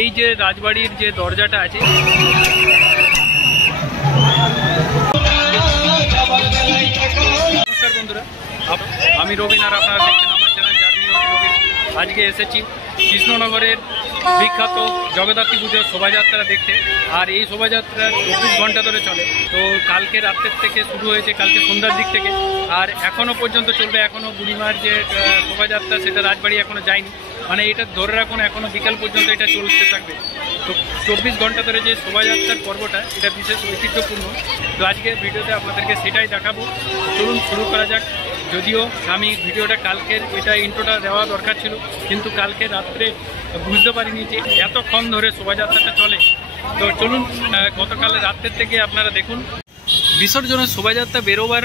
এই যে রাজবাড়ির যে দরজাটা আছে, নমস্কার বন্ধুরা, আমি রবিন আর আপনারা দেখছেন আমার চ্যানেল জার্নি অফ রবিন। আজকে এসেছি কৃষ্ণনগরের বিখ্যাত জগদ্ধাত্রী পুজোর শোভাযাত্রা দেখতে। আর এই শোভাযাত্রা 24 ঘন্টা ধরে চলে। তো কালকে রাত্রের থেকে শুরু হয়েছে, কালকে সন্ধ্যার দিক থেকে, আর এখনও পর্যন্ত চলবে। এখনও বুড়িমার যে শোভাযাত্রা সেটা রাজবাড়ি এখনও যায়নি, মানে এটা ধরে রাখুন এখনও বিকাল পর্যন্ত এটা চলতে থাকবে। তো 24 ঘন্টা ধরে যে শোভাযাত্রার পর্বটা, এটা বিশেষ ঐতিহ্যপূর্ণ। তো আজকে ভিডিওতে আপনাদেরকে সেটাই দেখাবো। চলুন শুরু করা যাক। যদিও আমি ভিডিওটা কালকের এটা ইন্ট্রোটা দেওয়া দরকার ছিল, কিন্তু কালকে রাত্রে বুঝতে পারিনি যে এতক্ষণ ধরে শোভাযাত্রাটা চলে। তো চলুন গতকাল রাত্রের থেকে আপনারা দেখুন। বিসর্জনের শোভাযাত্রা বেরোবার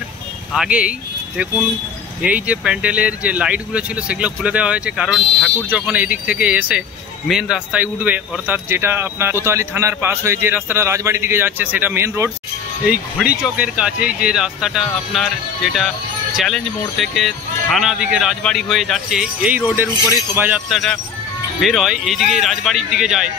আগেই দেখুন এই যে প্যান্ডেলের যে লাইটগুলো ছিল সেগুলো খুলে দেওয়া হয়েছে, কারণ ঠাকুর যখন এই দিক থেকে এসে মেন রাস্তায় উঠবে, অর্থাৎ যেটা আপনার কোতোয়ালি থানার পাশ হয়ে যে রাস্তাটা রাজবাড়ির দিকে যাচ্ছে সেটা মেন রোড। এই ঘড়ি চকের কাছেই যে রাস্তাটা আপনার, যেটা চ্যালেঞ্জ মোড় থেকে থানা দিকে রাজবাড়ি হয়ে যাচ্ছে, এই রোডের উপরেই শোভাযাত্রাটা বের হয়, এইদিকেই রাজবাড়ির দিকে যায়।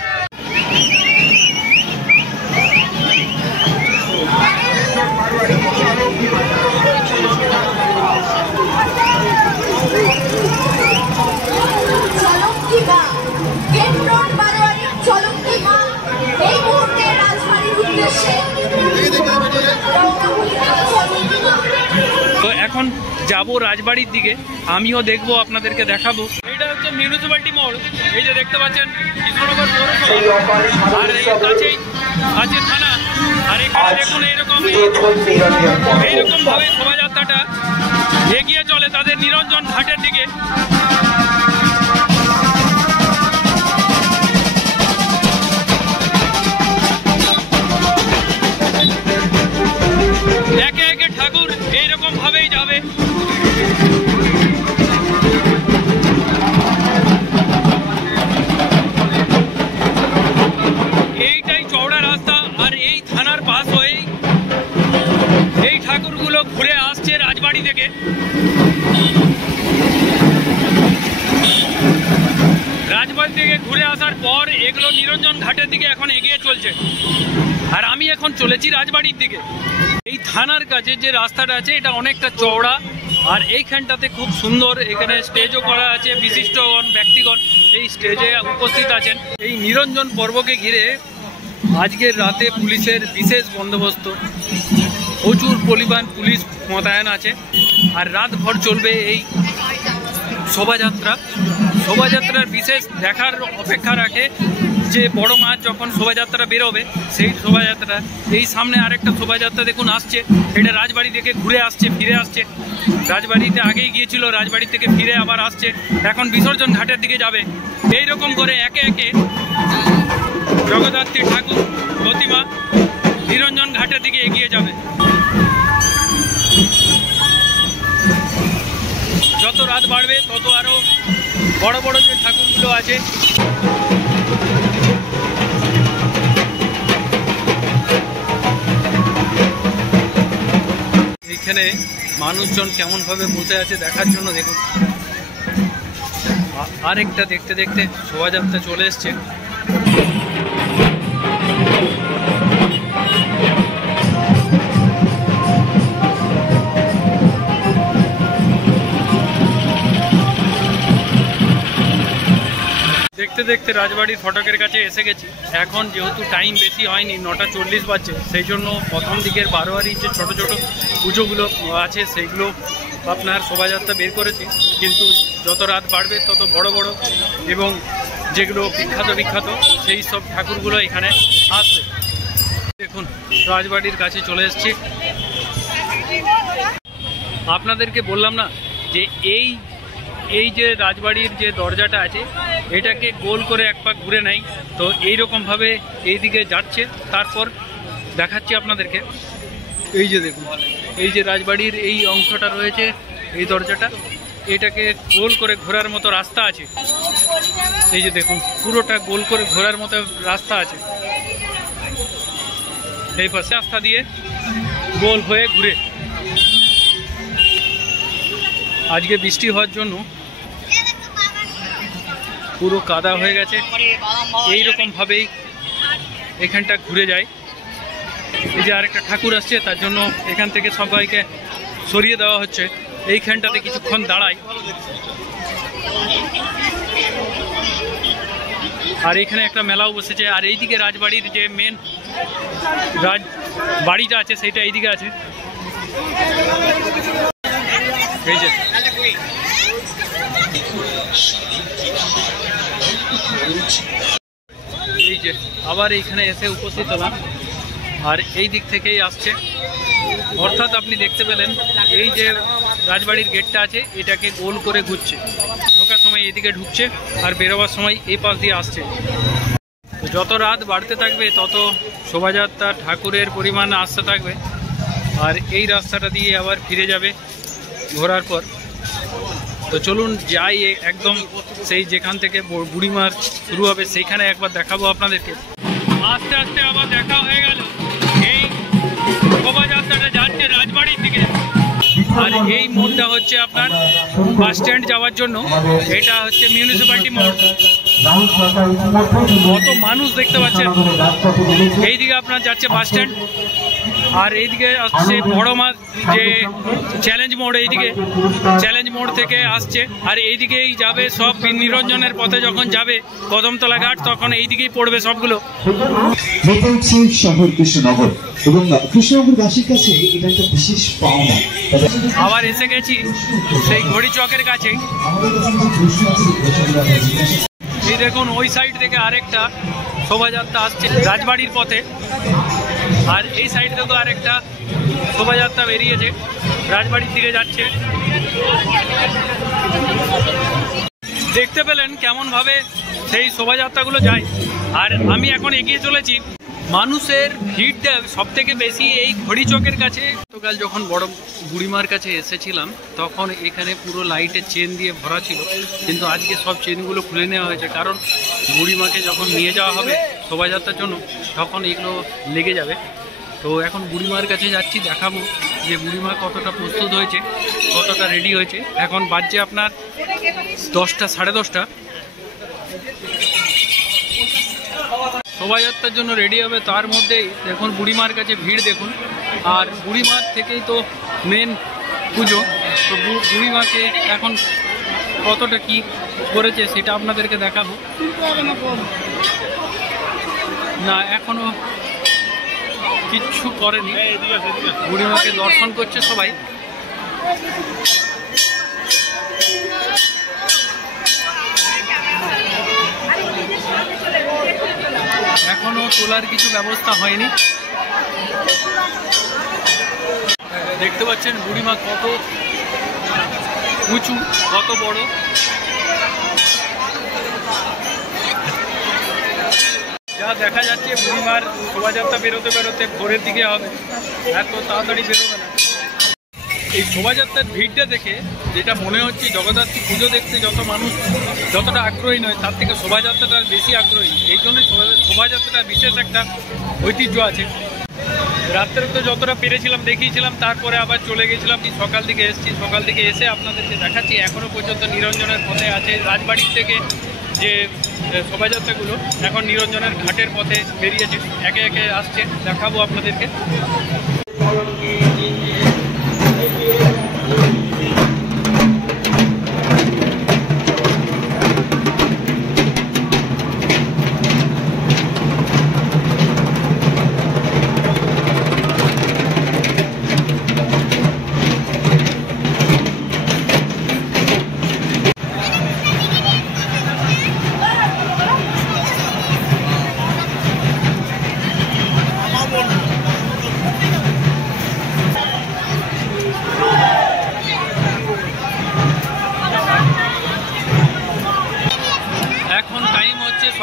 তো এখন যাব রাজবাড়ির দিকে, আমিও দেখবো, আপনাদেরকে দেখাবো। এটা হচ্ছে মিউনিসিপ্যালিটি মোড়, এই যে দেখতে পাচ্ছেন কৃষ্ণনগর পৌরসভা, আর এই কাছেই আছে থানা। আর এখানে দেখুন এইরকম ভাবে শোভাযাত্রাটা এগিয়ে চলে তাদের নিরঞ্জন ঘাটের দিকে। একে একে ঠাকুর এইরকম ভাবেই যাবে। এইটাই চওড়া রাস্তা, আর এই থানার পাশ হয়ে এই ঠাকুরগুলো ঘুরে আসছে রাজবাড়ি থেকে। রাজবাড়ি থেকে ঘুরে আসার পর এগুলো নিরঞ্জন ঘাটের দিকে এখন এগিয়ে চলছে, আর আমি এখন চলেছি রাজবাড়ির দিকে। এই থানার কাছে যে রাস্তাটা আছে এটা অনেকটা চওড়া, আর এইখানটাতে খুব সুন্দর, এখানে স্টেজও করা আছে, বিশিষ্টগণ ব্যক্তিগণ এই স্টেজে উপস্থিত আছেন। এই নিরঞ্জন পর্বকে ঘিরে আজকের রাতে পুলিশের বিশেষ বন্দোবস্ত, প্রচুর পরিমাণ পুলিশ মোতায়েন আছে, আর রাতভর চলবে এই শোভাযাত্রা। শোভাযাত্রার বিশেষ দেখার অপেক্ষা রাখে যে বড় মাছ যখন শোভাযাত্রা বেরোবে, সেই শোভাযাত্রা। এই সামনে আরেকটা শোভাযাত্রা দেখুন আসছে, এটা রাজবাড়ি থেকে ঘুরে আসছে, ফিরে আসছে। রাজবাড়িতে আগেই গিয়েছিল, রাজবাড়ি থেকে ফিরে আবার আসছে, এখন বিসর্জন ঘাটের দিকে যাবে। এই রকম করে একে একে জগদ্ধাত্রী ঠাকুর প্রতিমা নিরঞ্জন ঘাটের দিকে এগিয়ে যাবে। যত রাত বাড়বে তত আরো বড় বড় যে ঠাকুরগুলো আছে এইখানে মানুষজন কেমনভাবে বসে আছে দেখার জন্য দেখুন। আরেকটা দেখতে দেখতে শোভাযাত্রা চলে এসছে। দেখতে দেখতে রাজবাড়ির ফটকের কাছে এসে গেছি। এখন যেহেতু টাইম বেশি হয়নি, 9টা 40 বাজছে, সেই জন্য প্রথম দিকের বারোয়ারির যে ছোট ছোট পুজোগুলো আছে সেইগুলো আপনার শোভাযাত্রা বের করেছি, কিন্তু যত রাত বাড়বে তত বড় বড় এবং যেগুলো বিখ্যাত সেই সব ঠাকুরগুলো এখানে আসবে। দেখুন রাজবাড়ির কাছে চলে এসেছি। আপনাদেরকে বললাম না যে এই যে রাজবাড়ির যে দরজাটা আছে এটাকে গোল করে এক পাক ঘুরে নেয়, তো এইরকমভাবে এইদিকে যাচ্ছে। তারপর দেখাচ্ছি আপনাদেরকে। এই যে দেখুন, এই যে রাজবাড়ির এই অংশটা রয়েছে, এই দরজাটা, এটাকে গোল করে ঘোরার মতো রাস্তা আছে। এই যে দেখুন পুরোটা গোল করে ঘোরার মতো রাস্তা আছে। এই পাশে রাস্তা দিয়ে গোল হয়ে ঘুরে। আজকে বৃষ্টি হওয়ার জন্য পুরো কাদা হয়ে গেছে। এইরকমভাবেই এখানটা ঘুরে যায়। এই যে আরেকটা ঠাকুর আসছে, তার জন্য এখান থেকে সবাইকে সরিয়ে দেওয়া হচ্ছে। এইখানটাতে কিছুক্ষণ দাঁড়ায়। আর এখানে একটা মেলাও বসেছে। আর এইদিকে রাজবাড়ির যে মেন বাড়িটা আছে সেইটা এইদিকে আছে। এই যে আবার এইখানে এসে উপস্থিত হলাম। আর এই দিক থেকেই আসছে, অর্থাৎ আপনি দেখতে পেলেন এই যে রাজবাড়ির গেটটা আছে এটাকে গোল করে ঘুরছে। ঢোকার সময় এইদিকে ঢুকছে আর বেরোবার সময় এই পাশ দিয়ে আসছে। যত রাত বাড়তে থাকবে তত শোভাযাত্রা ঠাকুরের পরিমাণ আসতে থাকবে। আর এই রাস্তাটা দিয়ে আবার ফিরে যাবে ঘোরার পর। তো চলুন যাই একদম সেই যেখান থেকে বুড়িমার শুরু হবে সেইখানে একবার দেখাবো আপনাদেরকে। আস্তে আস্তে আবার দেখা হয়ে গেল। এই শোভাযাত্রাটা যাচ্ছে রাজবাড়ির দিকে। আর এই মোড়টা হচ্ছে আপনার বাস স্ট্যান্ড যাওয়ার জন্য। এটা হচ্ছে মিউনিসিপ্যালিটি মোড়। কত মানুষ দেখতে পাচ্ছেন। এইদিকে আপনার যাচ্ছে বাস স্ট্যান্ড, আর এইদিকে আসছে বড় মা যে চ্যালেঞ্জ মোড়। এইদিকে চ্যালেঞ্জ মোড় থেকে আসছে আর এইদিকেই যাবে সব নিরঞ্জনের পথে। যখন যাবে কদমতলা ঘাট তখন এইদিকেই পড়বে সবগুলো। শহর কৃষ্ণনগর এবং কৃষ্ণনগরবাসীর কাছে এটা একটা বিশেষ পাওনা। আবার এসে গেছি সেই ঘড়ি চকের কাছে। এই দেখুন ওই সাইড থেকে আরেকটা শোভাযাত্রা আসছে রাজবাড়ির পথে। আর এই সাইড থেকেও আরেকটা শোভাযাত্রা বেরিয়েছে রাজবাড়ির দিকে যাচ্ছে। দেখতে পেলেন কেমনভাবে সেই শোভাযাত্রাগুলো যায়। আর আমি এখন এগিয়ে চলেছি। মানুষের ভিড়টা সব থেকে বেশি এই ঘড়ি চকের কাছে। গতকাল যখন বড় বুড়িমার কাছে এসেছিলাম তখন এখানে পুরো লাইটের চেন দিয়ে ভরা ছিল, কিন্তু আজকে সব চেনগুলো খুলে নেওয়া হয়েছে। কারণ বুড়িমাকে যখন নিয়ে যাওয়া হবে শোভাযাত্রার জন্য তখন এগুলো লেগে যাবে। তো এখন বুড়িমার কাছে যাচ্ছি, দেখাবো যে বুড়িমা কতটা প্রস্তুত হয়েছে, কতটা রেডি হয়েছে। এখন বাজছে আপনার 10টা, 10:30। শোভাযাত্রার জন্য রেডি হবে, তার মধ্যেই দেখুন বুড়িমার কাছে ভিড় দেখুন। আর বুড়িমার থেকেই তো মেন পুজো। তো বুড়িমাকে এখন কতটা কি করেছে সেটা আপনাদেরকে দেখাবো। না এখনো কিচ্ছু করেনি, বুড়িমাকে দর্শন করছে সবাই। এখনো তোলার কিছু ব্যবস্থা হয়নি। দেখতে পাচ্ছেন বুড়িমা কত উঁচু, কত বড়। যা দেখা যাচ্ছে বুড়িমার শোভাযাত্রা বেরোতে বেরোতে ভোরের দিকে হবে, এত তাড়াতাড়ি বেরোবে না। এই শোভাযাত্রার ভিড়টা দেখে যেটা মনে হচ্ছে জগদ্ধাত্রী পুজো দেখতে যত মানুষ যতটা আগ্রহী নয়, তার থেকে শোভাযাত্রাটা বেশি আগ্রহী। এই জন্য শোভাযাত্রাটা বিশেষ একটা ঐতিহ্য আছে। রাত্রে তো যতটা পেরেছিলাম দেখিয়েছিলাম, তারপরে আবার চলে গেছিলাম। সকাল দিকে এসেছি, সকাল দিকে এসে আপনাদেরকে দেখাচ্ছি। এখনও পর্যন্ত নিরঞ্জনের পথে আছে রাজবাড়ির থেকে যে শোভাযাত্রাগুলো, এখন নিরঞ্জনের ঘাটের পথে বেরিয়েছে, একে একে আসছে, দেখাবো আপনাদেরকে।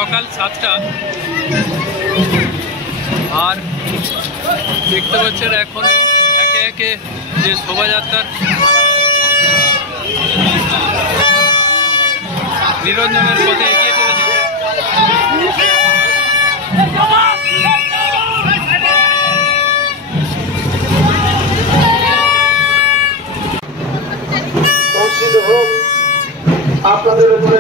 সকাল 7টা। আর দেখতে পাচ্ছেন এখন একে একে যে শোভাযাত্রার নিরঞ্জনের পথে এগিয়ে চলেছে। আপনাদের উপরে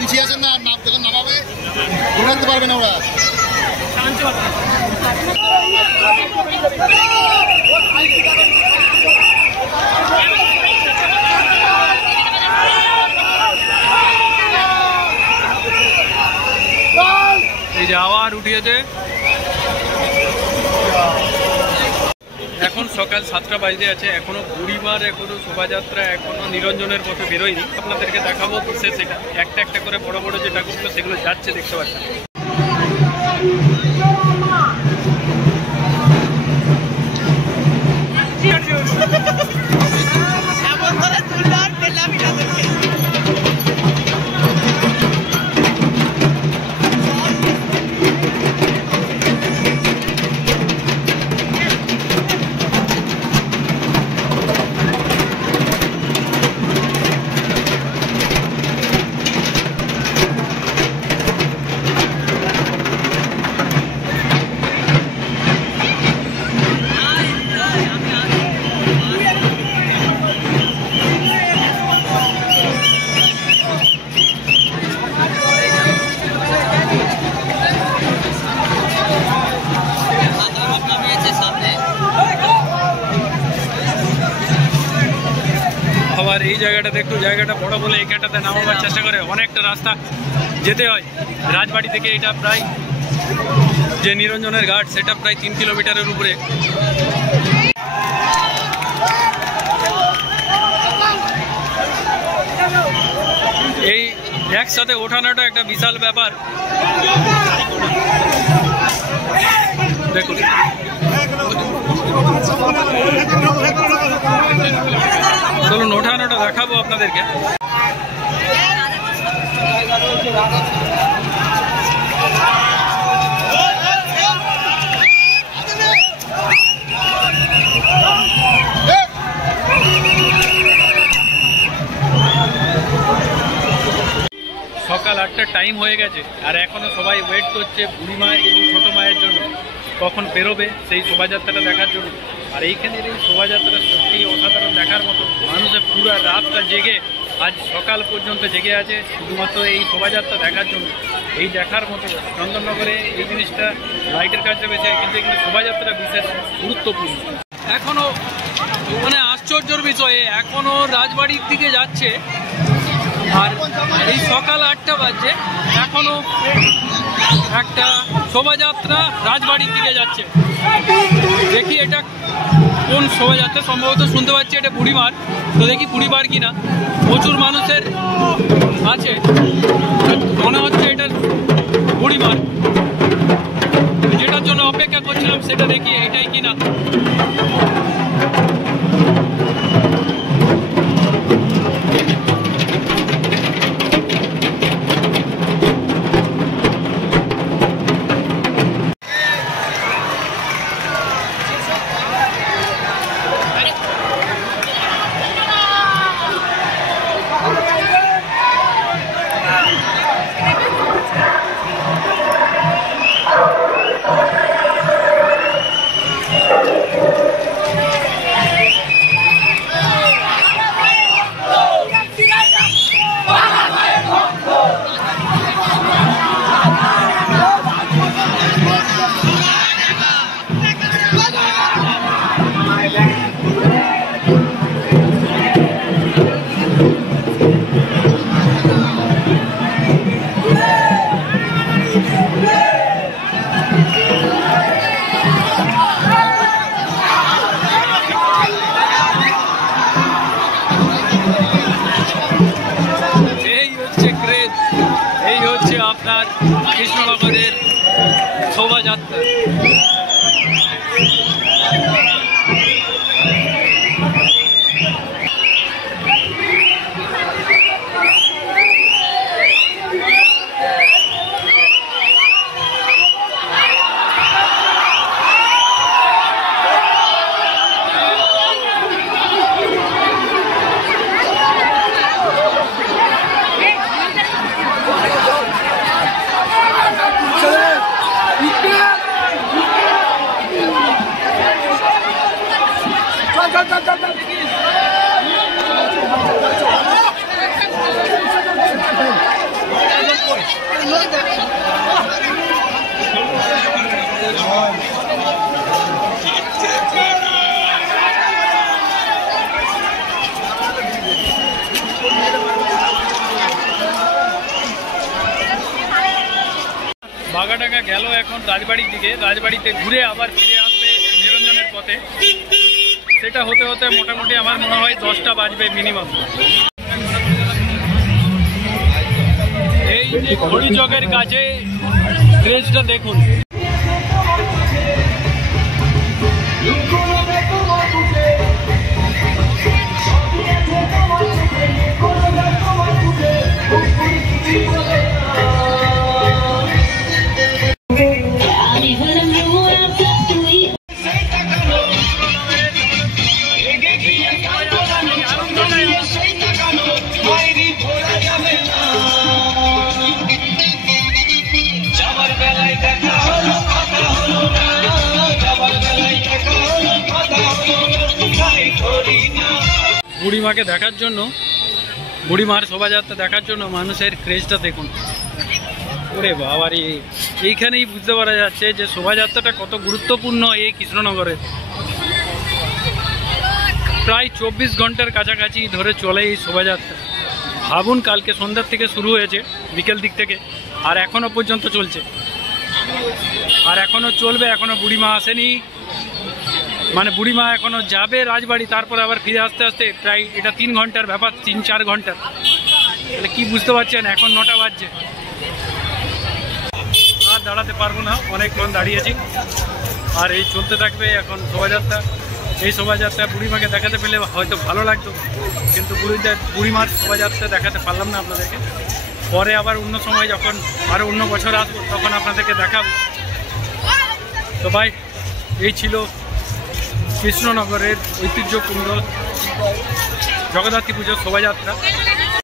পিছিয়ে আছেন না, যখন নামাবে ঘোরাতে পারবে না ওরা। এই যে আবার উঠিয়েছে। এখন সকাল 7টা বাজতে আছে, এখনো বুড়িমার এখনো শোভাযাত্রা এখনো নিরঞ্জনের পথে বেরোয়নি। আপনাদেরকে দেখাবো প্রসেস, এটা একটা একটা করে বড় বড় যে ঠাকুরগুলো সেগুলো যাচ্ছে, দেখতে পাচ্ছেন। আবার এই জায়গাটাতে একটু জায়গাটা বড় বলে এখানটাতে নামাবার চেষ্টা করে, অনেকটা রাস্তা যেতে হয় রাজবাড়ি থেকে। এটা প্রায় যে নিরঞ্জনের ঘাট সেটা প্রায় 3 কিলোমিটারের উপরে। এই একসাথে ওঠানোটা একটা বিশাল ব্যাপার। দেখুন চলুন ওঠানোটা দেখাবো আপনাদেরকে। সকাল 8টার টাইম হয়ে গেছে, আর এখনো সবাই ওয়েট করছে বুড়িমা এবং ছোটো মায়ের জন্য, কখন বেরোবে সেই শোভাযাত্রাটা দেখার জন্য। আর এইখানের এই শোভাযাত্রা সত্যি অসাধারণ দেখার মতো। মানুষের পুরো রাতটা জেগে আজ সকাল পর্যন্ত জেগে আছে শুধুমাত্র এই শোভাযাত্রা দেখার জন্য। এই দেখার মতো চন্দননগরে এই জিনিসটা লাইটের কাছে রয়েছে, কিন্তু এখানে শোভাযাত্রা বিশেষ গুরুত্বপূর্ণ। এখনও মানে আশ্চর্যের বিষয়ে এখনও রাজবাড়ির দিকে যাচ্ছে, আর এই সকাল 8টা বাজছে এখনও একটা শোভাযাত্রা রাজবাড়ির দিকে যাচ্ছে। দেখি এটা কোন শোভাযাত্রা, সম্ভবত শুনতে পাচ্ছি এটা বুড়িমার। তো দেখি বুড়িমার কিনা, প্রচুর মানুষের আছে, মনে হচ্ছে এটা বুড়িমার। যেটার জন্য অপেক্ষা করছিলাম সেটা দেখি এটাই কিনা। আপনার কৃষ্ণনগরের শোভাযাত্রা। বাগাডাঙ্গা গেল এখন রাজবাড়ির দিকে, রাজবাড়িতে ঘুরে আবার ফিরে আসবে নিরঞ্জনের পথে। সেটা হতে হতে মোটামুটি আমার মনে হয় 10টা বাজবে মিনিমাম। এই যে ঘড়িচকের কাছে ক্রেজটা দেখুন। বুড়িমাকে দেখার জন্য, বুড়িমার শোভাযাত্রা দেখার জন্য মানুষের ক্রেজটা দেখুন। ওরে বাবারে, এইখানেই বুঝতে পারা যাচ্ছে যে শোভাযাত্রাটা কত গুরুত্বপূর্ণ এই কৃষ্ণনগরে। প্রায় 24 ঘন্টার কাছাকাছি ধরে চলে এই শোভাযাত্রা। ভাবুন, কালকে সন্ধ্যার থেকে শুরু হয়েছে, বিকেল দিক থেকে, আর এখনও পর্যন্ত চলছে, আর এখনও চলবে। এখনও বুড়িমা আসেনি, মানে বুড়িমা এখনও যাবে রাজবাড়ি, তারপরে আবার ফিরে আসতে আসতে প্রায় এটা 3 ঘন্টার ব্যাপার, 3-4 ঘন্টার। তাহলে কি বুঝতে পারছেন, এখন 9টা বাজছে। আর দাঁড়াতে পারবো না, অনেকক্ষণ দাঁড়িয়েছি। আর এই চলতে থাকবে এখন শোভাযাত্রা। এই শোভাযাত্রা বুড়িমাকে দেখাতে পেলে হয়তো ভালো লাগতো, কিন্তু বুড়িমার শোভাযাত্রা দেখাতে পারলাম না আপনাদেরকে। পরে আবার অন্য সময় যখন আরও অন্য বছর আসবো তখন আপনাদেরকে দেখাবো। তো ভাই, এই ছিল কৃষ্ণনগরের ঐতিহ্যপূর্ণ জগদ্ধাত্রী পুজোর শোভাযাত্রা।